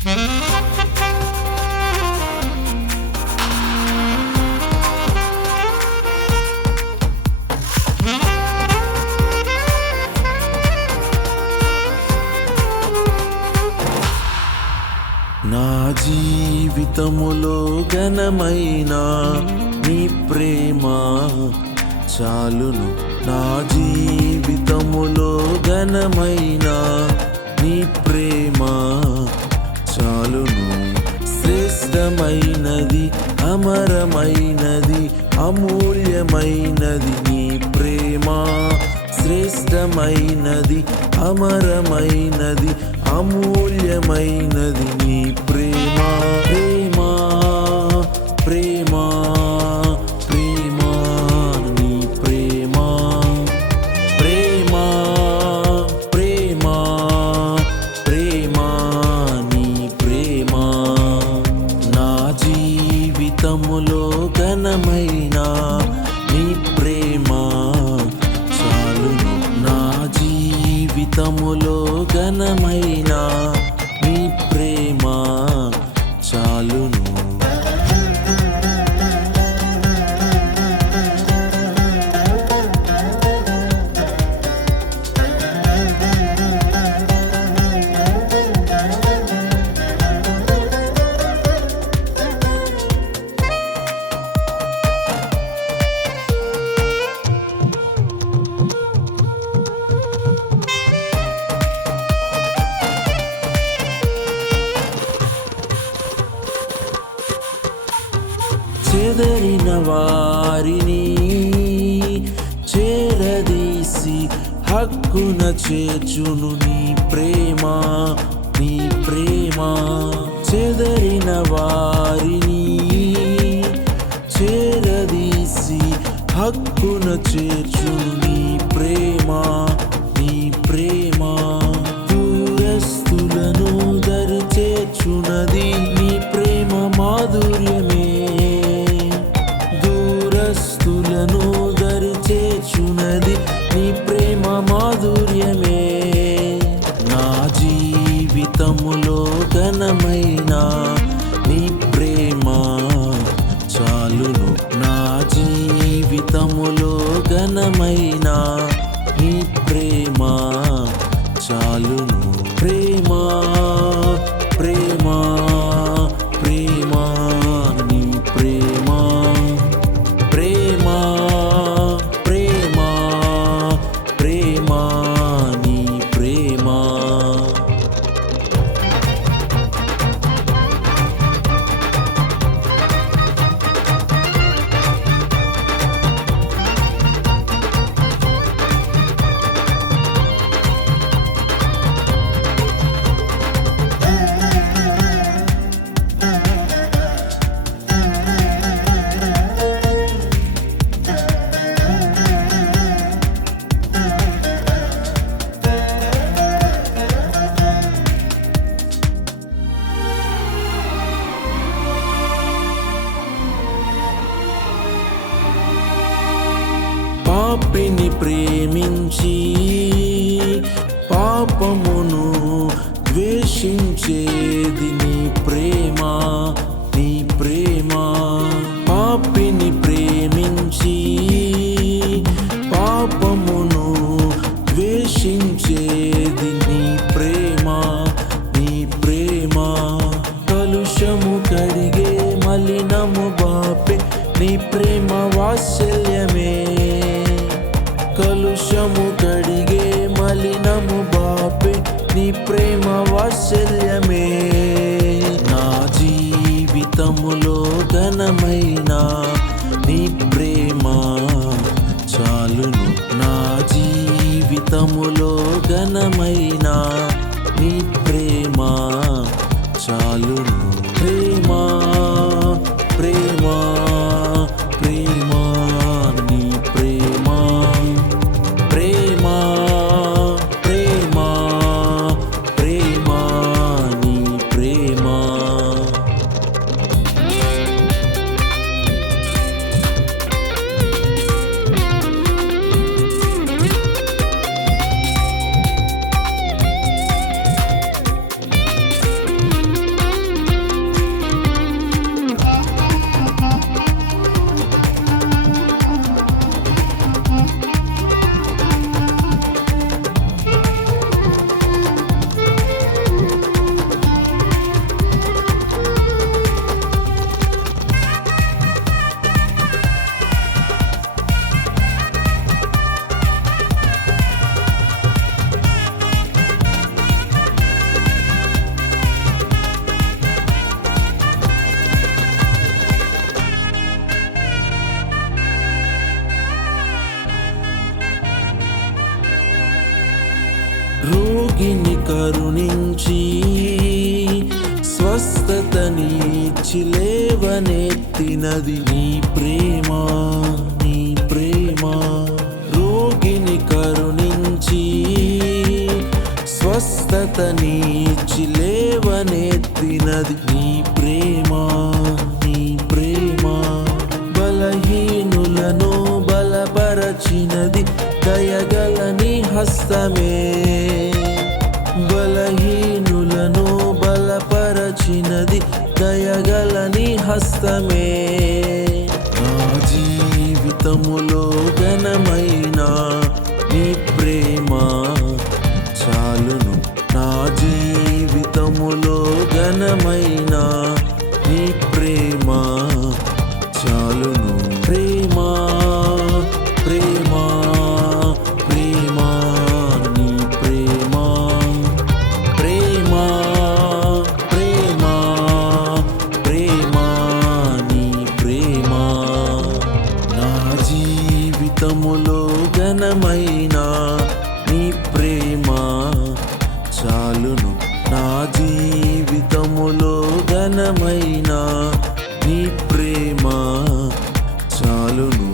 నా జీవితములో ఘనమైన నీ ప్రేమ చాలును. నా జీవితములో ఘనమైన నీ ప్రేమ చాలును. శ్రేష్టమైనది, అమరమైనది, అమూల్యమైనది నీ ప్రేమ. శ్రేష్టమైనది, అమరమైనది, అమూల్యమైనది నీ ప్రేమ. ప్రేమ ప్రేమ ప్రేమ నీ ప్రేమ. ప్రేమ ప్రేమ ప్రేమ నీ ప్రేమ. నా జీవితములో ఘనమైన నీ ప్రేమ చాలును. నా జీవితములో ఘనమైన నీ ప్రేమ చాలును. చెదరిన వారిని చేరదీసి హక్కున చేర్చును నీ ప్రేమ. నీ ప్రేమ చెదరిన వారిని చేరదీసి హక్కున చేర్చును నీ ప్రేమ. నీ ప్రేమ దూరస్తులను దరి చేర్చునది నీ ప్రేమ మాధుర్యమే. దూరస్తులను దరి చేర్చునది నీ ప్రేమ మాధుర్యమే. నా జీవితములో ఘనమైన నీ ప్రేమ చాలును. నా జీవితములో ఘనమైన నీ ప్రేమ చాలును. ప్రేమ ప్రేమ ప్రేమ నీ ప్రేమ. ప్రేమ ప్రేమ ప్రేమ నీ ప్రేమ. పాపిని ప్రేమించి పాపమును ద్వేషించేది నీ ప్రేమ. నీ ప్రేమ పాపిని ప్రేమించి పాపమును ద్వేషించేది నీ ప్రేమ. నీ ప్రేమ కలుషము కడిగే మలినము బాపే నీ ప్రేమ వాత్సల్యమే. కలుషము కడిగే మలినము బాపే నీ ప్రేమ వాత్సల్యమే. నా జీవితములో ఘనమైన నీ ప్రేమ చాలును. నా జీవితములో ఘనమైన నీ ప్రేమ చాలును. ప్రేమ ప్రేమ ప్రేమ నీ ప్రేమ. ప్రేమ ప్రేమ ప్రేమ నీ ప్రేమ. రోగిని కరుణించి స్వస్థతనిచ్చి లేవనెత్తినది నీ ప్రేమ, నీ ప్రేమ. రోగిని కరుణించి స్వస్థతనిచ్చి లేవనెత్తినది నీ ప్రేమ, నీ ప్రేమ. బలహీనులను బలపరచినది దయగల నీ హస్తమే. బలహీనులను బలపరచినది దయగల నీ హస్తమే. నా జీవితములో ఘనమైన నీ ప్రేమ చాలును. నా జీవితములో ఘనమైన నీ ప్రేమ చాలును. ప్రేమ, ప్రేమ, ప్రేమ, నీ ప్రేమ. ప్రేమ, ప్రేమ, ప్రేమ, నీ ప్రేమ. నా జీవితములో ఘనమైన నీ ప్రేమ చాలును. నా జీవితములో ఘనమైన నీ ప్రేమ చాలును.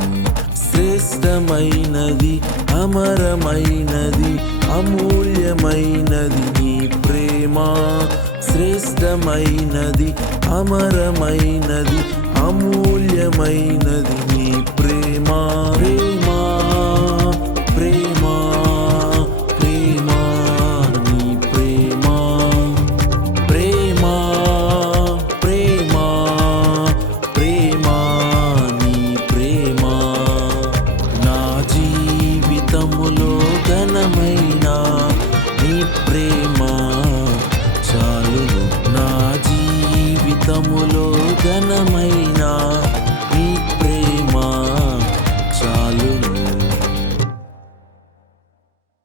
శ్రేష్టమైనది, అమరమైనది, అమూల్యమైనది నీ ప్రేమ. శ్రేష్టమైనది, అమరమైనది, అమూల్యమైనది నీ ప్రేమ.